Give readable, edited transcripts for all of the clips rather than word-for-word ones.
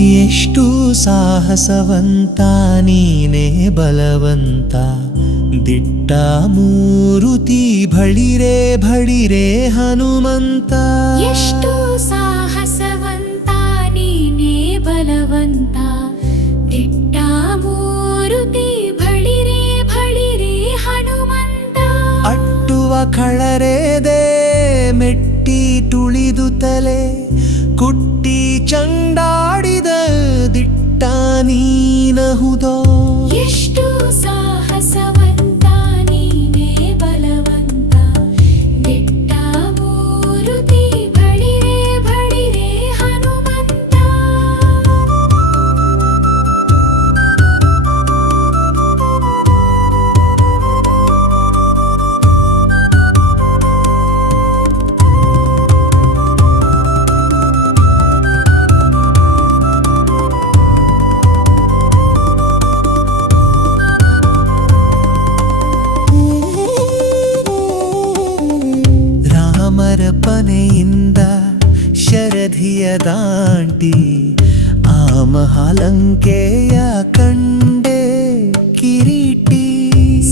ಎಷ್ಟು ಸಾಹಸವಂತ ನೀನೇ ಬಲವಂತ ದಿಟ್ಟ ಮೂರುತಿ ಭಳಿರೆ ಭಳಿರೆ ಹನುಮಂತ. ಎಷ್ಟು ಸಾಹಸವಂತ ನೀನೇ ಬಲವಂತ ದಿಟ್ಟ ಮೂರುತಿ ಭಳಿರೆ ಭಳಿರೆ ಹನುಮಂತ. ಅಟ್ಟುವ ಕಳರೆದೆ ಮೆಟ್ಟಿ ತುಳಿದು ತಲೆ ಕುಟ್ಟಿ ಚಂಡಾಡಿದ ದಿಟ್ಟ ನೀನಹುದೋ. ಎಷ್ಟು ಸಾಹಸವಂತ ನೀನೇ ಬಲವಂತ ದಿಟ್ಟ ಮೂರುತಿ ಭಳಿರೆ ಭಳಿರೆ ಹನುಮಂತ. ರಾಮರಪನೆಯಿಂದ ಶರಧಿಯ ದಾಂಟಿ ಆ ಮಹಾಲಂಕೆಯ ಕಂಡೆ ಕಿರೀಟಿ.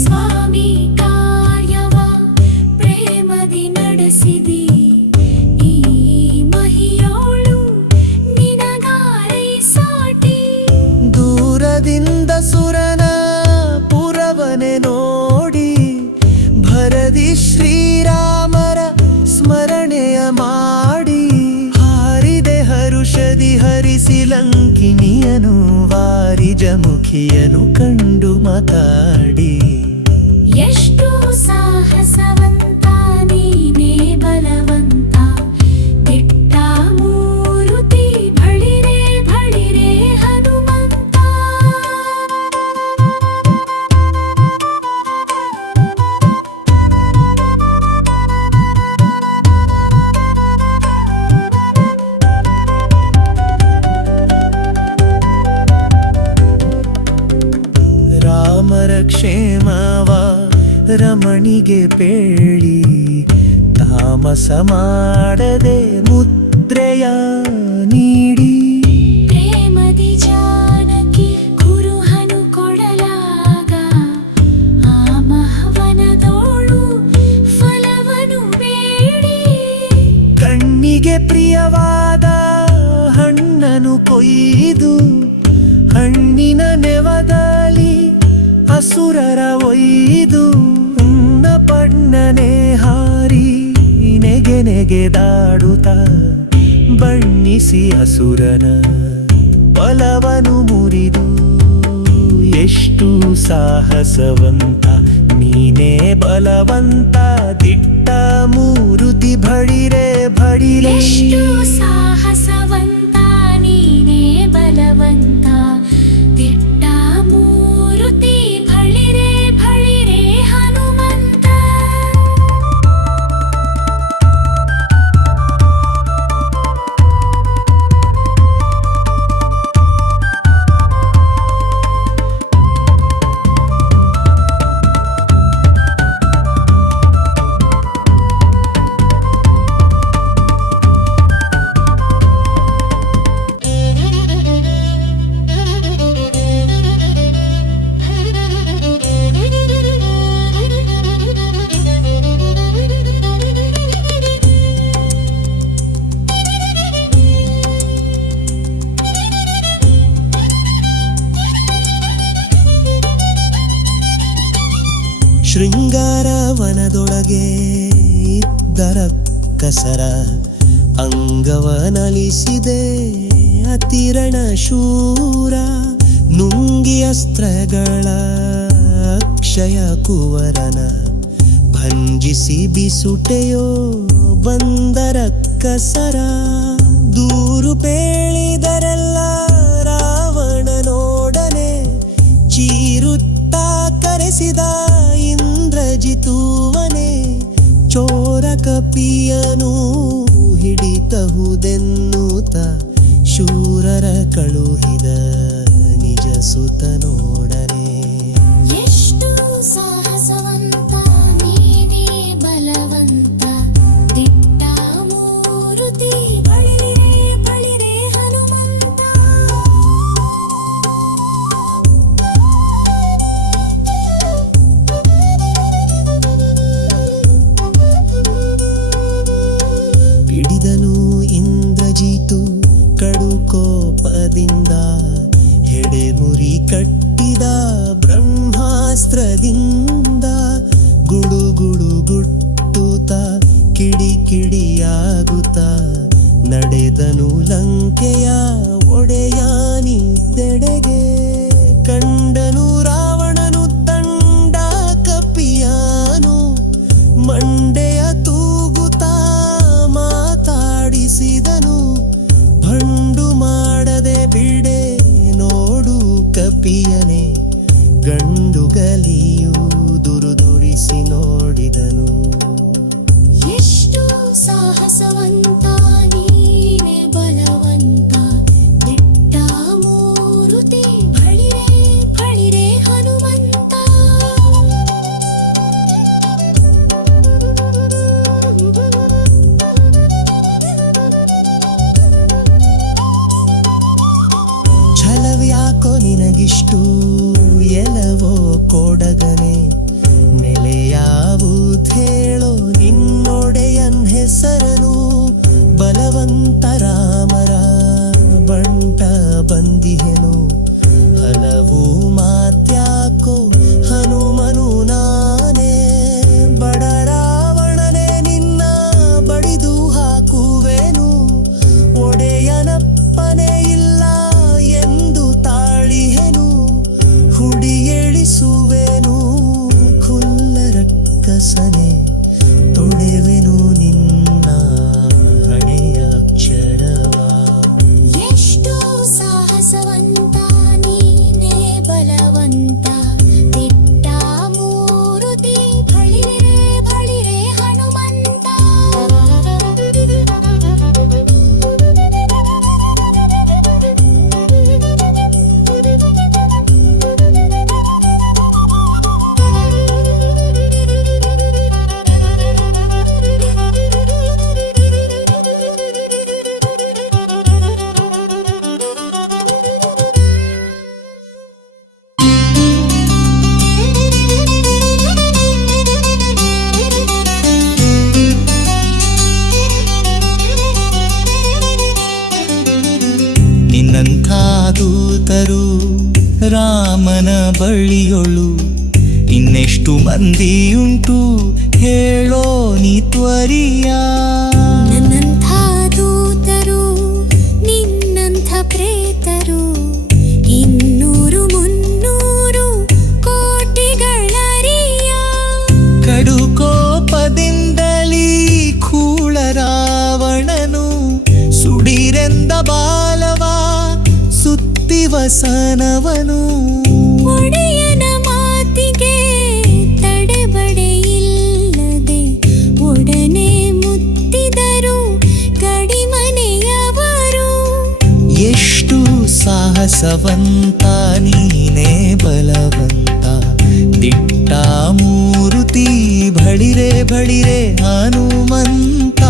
ಸ್ವಾಮಿ ಕಾರ್ಯವ ಪ್ರೇಮದಿ ನಡೆಸಿದಿ ಈ ಮಹಿಯೋಳು ನಿನಗಾರೈ ಸಾಟಿ. ದೂರದಿಂದ ಸುರನ ಪುರವನೆ ನೋಡಿ ಭರದಿ ಶ್ರೀರಾಮರ ಸ್ಮರಣೆಯ ಮಾಡಿ ಹಾರಿದೆ ಹರುಷದಿ ಹರಿಸಿ ಲಂಕಿಣಿಯನು ವಾರಿಜಮುಖಿಯನು ಕಂಡು ಮಾತಾಡಿ. ಎಷ್ಟು ಸಾಹಸವಂತ ನೀನೇ ಬಲವಂತ ದಿಟ್ಟ ಮೂರುತಿ ಭಳಿರೆ ಭಳಿರೆ ಹನುಮಂತ. ರಾಮರ ಕ್ಷೇಮವ ರಮಣಿಗೆ ಪೇಳಿ ತಾಮಸ ಮಾಡದೆ ಮುದ್ರೆಯ ನೀಡಿ. ಪ್ರೇಮದಿ ಜಾನಕಿ ಕುರುಹನು ಕೊಡಲಾಗ ಆ ಮಹವನದೋಳು ಫಲವನು ಬೇಡಿ. ಕಣ್ಣಿಗೆ ಪ್ರಿಯವಾದ ಹಣ್ಣನು ಕೊಯ್ದು ಹಣ್ಣಿನ ನೆವದಲ್ಲಿ ಅಸುರರ ಒಯ್ದು ಪಣ್ಣನೆ ಹಾರಿ ನೆಗೆ ನೆಗೆದಾಡುತ್ತ ಬಣ್ಣಿಸಿ ಅಸುರನ ಬಲವನು ಮುರಿದು. ಎಷ್ಟು ಸಾಹಸವಂತ ನೀನೇ ಬಲವಂತ ದಿಟ್ಟ ಮೂರುತಿ ಭಳಿರೆ ಭಳಿರೆ. ಎಷ್ಟು ಸಾಹಸವಂತ ನೀನೇ ಬಲವಂತ ದಿಟ್ಟ ಮೂರುತಿ ಭಳಿರೆ ಭಳಿರೆ ಹನುಮಂತ. ಶೃಂಗಾರವನದೊಳಗೆ ಇದ್ದರ ಕಸರ ಅಂಗವನಲಿಸಿದೆ ಅತಿರಣ ಶೂರ. ನುಂಗಿ ಅಸ್ತ್ರಗಳ ಅಕ್ಷಯ ಕುವರನ ಭಂಜಿಸಿ ಬಿಸುಟೆಯೋ ಬಂದರ ಕಸರ. ದೂರು ಪೇಳಿದರೆಲ್ಲ ರಾವಣನೋಡನೆ ಚೀರುತ್ತಾ ಕರೆಸಿದ ಇಂದ್ರಜಿತುವನೆ. ಚೋರ ಕಪಿಯನು ಹಿಡಿತಹುದೆನ್ನುತ್ತ ಶೂರರ ಕಳುಹಿದ ನಿಜ ಸುತನೋಡನೆ. ಎಷ್ಟು ಸಾಹಸವಂತ ನೀನೇ ಬಲವಂತ ದಿಟ್ಟ ಮೂರುತಿ ಭಳಿರೆ ಭಳಿರೆ ಹನುಮಂತ. ಕೋಪದಿಂದ ಹೆಡೆಮುರಿ ಕಟ್ಟಿದ ಬ್ರಹ್ಮಾಸ್ತ್ರದಿಂದ ಗುಡುಗುಡು ಗುಟ್ಟುತ್ತ ಕಿಡಿ ಕಿಡಿಯಾಗುತ್ತ ನಡೆದನು ಲಂಕೆಯ ಒಡೆಯಾನಿದ್ದೆಡೆಗೆ. ಕಂಡನು ರಾವಣನು ದಂಡ ಕಪಿಯಾನು ಮಂಡೆಯ ತೂಗುತ್ತಾ ಮಾತಾಡಿಸಿದನು. ಭಂಡು ಮಾಡದೆ ಬಿಡೆ ನೋಡು ಕಪಿಯನೆ, ಗಂಡುಗಲಿಯು ದುರುದುರಿಸಿ ನೋಡಿದನು. ಎಷ್ಟು ಸಾಹಸವಂತ ನೀನೆ ಬಲವಂತ, ದಿಟ್ಟ ಮೂರುತಿ ಬಳಿರೆ ಬಳಿರೆ ಹನುಮಂತ. ಛಲವ್ಯಾಕೋ ನಿನಗಿಷ್ಟು ಎಲವೋ ಕೊಡಗನೆ, ನೆಲೆಯಾವುದೇಳೋ ನಿನ್ನೊಡೆಯನ್ ಹೆಸರನು. ಬಲವಂತ ರಾಮರ ಬಂಟ ಬಂದಿಹೆನು, ಹಲವು ಮಾತ್ಯಾಕೋ ಹನುಮನು ನಾನೇ. ಬಡ ರಾವಣನೆ ನಿನ್ನ ಬಡಿದು ಹಾಕುವೆನು, ಒಡೆಯನಪ್ಪನೇ ಇಲ್ಲ ಎಂದು ತಾಳಿಹೆನು. ಹುಡಿಯೆಳಿಸುವೆನು ಖುಲ್ಲರಕ್ಕಸನೆ, ತೊಡೆವೆನು ನಿನ್ನ ಹಣೆಯ ಅಕ್ಷರವ. ಎಷ್ಟು ಸಾಹಸವಂತ ನೀನೆ ಬಲವಂತ, ದಿಟ್ಟ ಮೂರುತಿ ಬಳಿರೆ ಬಳಿರೆ ಹನುಮಂತ. ನಿನ್ನಂಥ ದೂತರು ರಾಮನ ಬಳಿಯೊಳು ಇನ್ನೆಷ್ಟು ಮಂದಿಯುಂಟು ಹೇಳೋ ನೀ ತ್ವರಿಯ. ನನ್ನಂಥ ದೂತರು ನಿನ್ನಂಥ ಪ್ರೇತರು 200-300 ಕೋಟಿಗಳರಿಯ. ಕಡು ಕೋಪದಿಂದಲೀ ಕೂಳ ರಾವಣನು ಸುಡಿರೆಂದ ಬಾಲವ ಸುತ್ತಿ ವಸನವನು. ಒಡೆಯನ ಮಾತಿಗೆ ತಡೆಬಡೆಯಿಲ್ಲದೆ ಒಡನೆ ಮುತ್ತಿದರು ಕಡಿಮನೆಯವರು. ಎಷ್ಟು ಸಾಹಸವಂತ ನೀನೇ ಬಲವಂತ, ದಿಟ್ಟ ಮೂರುತಿ ಬಳಿರೆ ಬಳಿರೆ ಹನುಮಂತ.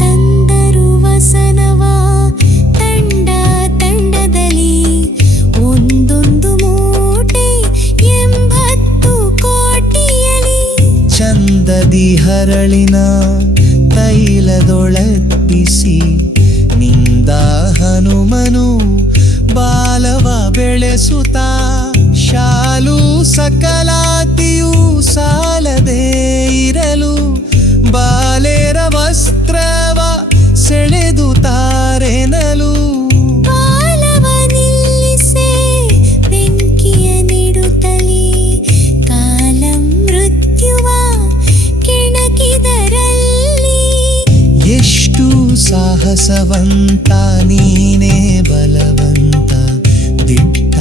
ತಂದರು ವಸನವ ತಂಡ ತಂಡದಲ್ಲಿ, ಒಂದೊಂದು ಮೂಟೆ 80 ಕೋಟಿಯಲಿ. ಚಂದದಿ ಹರಳಿನ ತೈಲದೊಳಪ್ಪಿಸಿ ನಿಂದ ಹನುಮನು ಬಾಲವ ಬೆಳೆಸುತ್ತ, ಶಾಲು ಸಕಲಾತಿಯು ಸಾಲದೇ ಇರಲು ಬಾಲೆರ ವಸ್ತ್ರವ ಸೆಳೆದು ತಾರೆನಲು. ಬಾಲವ ನಿಲ್ಲಿಸೆ ಬೆಂಕಿಯ ನಿಡುತ್ತಲಿ, ಕಾಲ ಮೃತ್ಯುವ ಕೆಣಕಿದರಲ್ಲಿ. ಎಷ್ಟು ಸಾಹಸವಂತ ನೀನೇ ಬಲವಂತ, ದಿಟ್ಟ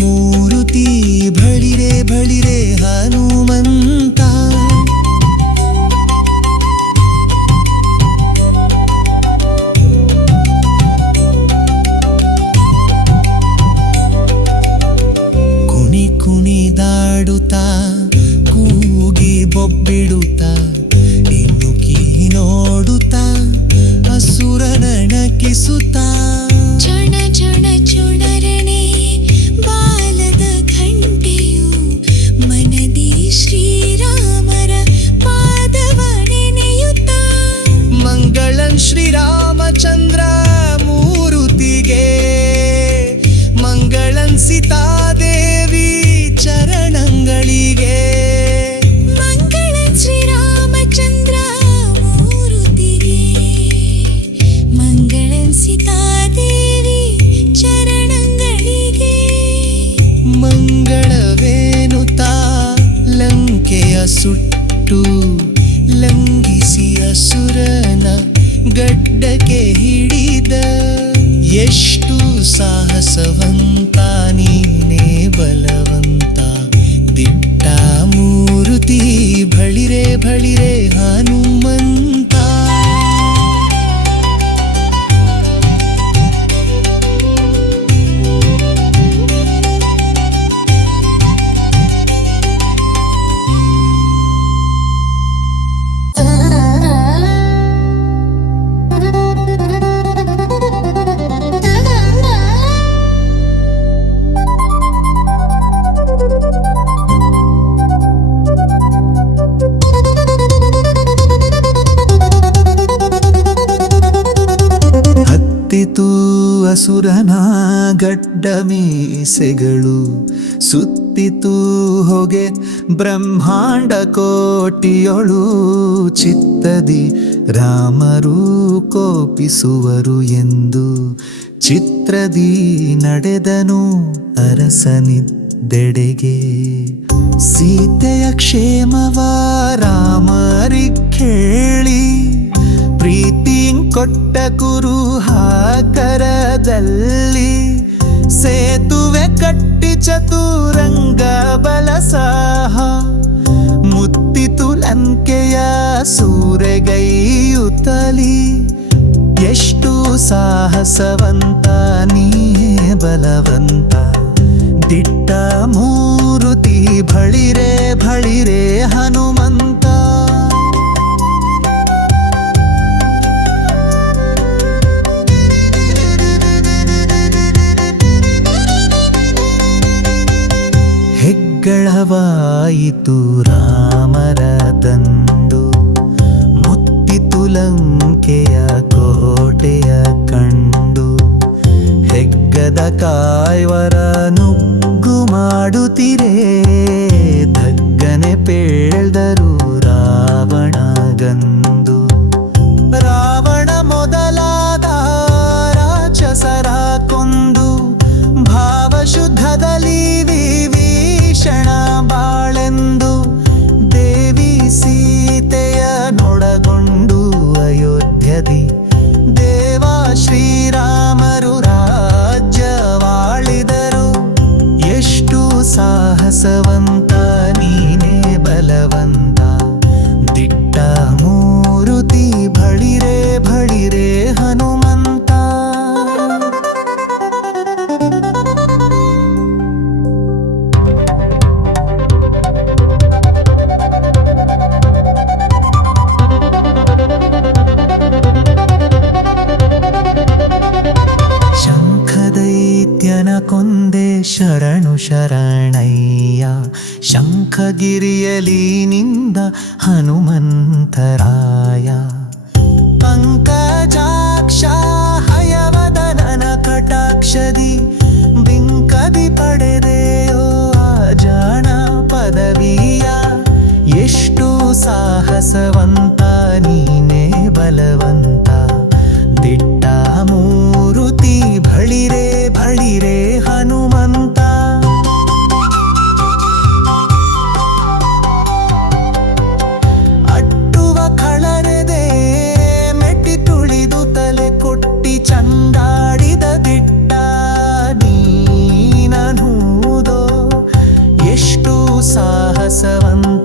ಮೂರುತಿ ಬಳಿರೆ ಬಳಿರೆ ಹನುಮಂತ. ಕುಣಿ ಕುಣಿದಾಡುತ್ತಾ ಕೂಗಿ ಬೊಬ್ಬಿಡುತ್ತಾ ಇನ್ನುಕಿ ನೋಡುತ್ತಾ ಅಸುರನ ನಕಿಸುತ್ತಾ. ಚಣ ಚಣ ಚುಣರಣೆ ಬಾಲದ ಘಂಟೆಯು ಬಿಟ್ಟು ಲಂಘಿಸಿ ಅಸುರನ ಗಡ್ಡಕ್ಕೆ ಹಿಡಿದ ಎಷ್ಟು ಸಾಹಸವಂತ ನೀನೇ ಬಲವಂತ ದಿಟ್ಟ ಮೂರುತಿ ಬಳಿರೆ ಬಳಿರೆ ಹನುಮಂತ ಹತ್ತಿತು ಅಸುರನ ಗಡ್ಡ ಮೀಸೆಗಳು ಸುತ್ತಿತು ಹೊಗೆ ಬ್ರಹ್ಮಾಂಡ ಕೋಟಿಯೊಳು ಚಿತ್ತದಿ ರಾಮರು ಕೋಪಿಸುವರು ಎಂದು ಚಿತ್ರದಿ ನಡೆದನು ಅರಸನಿದ್ದೆಡೆಗೆ ಸೀತೆಯ ಕ್ಷೇಮವ ರಾಮರಿಗೆ ಕೇಳಿ ಪ್ರೀತಿ ಕೊಟ್ಟ ಕುರು ಹಾಕರದಲ್ಲಿ ಸೇತುವೆ ಕಟ್ಟಿ ಚತುರಂಗ ಬಲಸಾಹ ಮುತ್ತಿತು ಲಂಕೆಯ ಸೂರೆಗೈಯುತ್ತಲಿ ಎಷ್ಟು ಸಾಹಸವಂತ ನೀಯೇ ಬಲವಂತ ದಿಟ್ಟ ಮೂರುತಿ ಬಳಿರೆ ಬಳಿರೆ ಹನುಮಂತ ಹೆಗ್ಗಳವಾಯಿತು ರಾಮರ ದಂಡು ಮುತ್ತಿತು ಲಂಕೆಯ ಕೋಟೆಯ ಕಂಡು ಹೆಗ್ಗದ ಕಾಯ್ವರ ನುಗ್ಗು ಮಾಡುತ್ತಿರೇ ಧಗ್ಗನೆ ಪೇಳ್ದರು ರಾವಣ ಗಂದು ರಾವಣ ಮೊದಲಾದ ರಾಕ್ಷಸರ ಕೊಂದು ಭಾವಶುದ್ಧದಲ್ಲಿ ವಿಭೀಷಣ ಬಾಳೆಂದು ದೇವಿ ಸೀತೆಯ ನೊಡಗೊಂಡು ಅಯೋಧ್ಯದಿ ದೇವ ಶ್ರೀರಾಮರು ರಾಜ್ಯವಾಳಿದರು ಎಷ್ಟು ಸಾಹಸವಂತ ನೀನೇ ಬಲವಂತ ದಿಟ್ಟ ಮೂರುತಿ ಬಳಿರೆ ಬಳಿರೆ ಹನುಮಂತ ಶಂಖದೈತ್ಯನ ಕೊಂದೆ ಶರಣು ಶರಣಯ್ಯ ಶಂಖಗಿರಿಯಲಿ ನಿಂದ ಹನುಮಂತರಾಯ ಪಂಕಜಾಕ್ಷ ಹಯವದನನ ಕಟಾಕ್ಷದಿ ಬಿಂಕದಿ ಪಡೆದೆಯೋ ಅಜಾಣ ಪದವಿಯ ಎಷ್ಟು ಸಾಹಸವಂತ ನೀನೇ ಬಲವಂತ ದಿಟ್ಟ ಮೂರುತಿ ಬಳಿರೆ ಬಳಿರೆ ಹನುಮಂತ ಅಟ್ಟುವ ಕಳರೆದೆ ಮೆಟ್ಟಿ ತುಳಿದು ತಲೆ ಕೊಟ್ಟಿ ಚಂಡಾಡಿದ ದಿಟ್ಟ ನೀನನೂದೋ ಎಷ್ಟು ಸಾಹಸವಂತ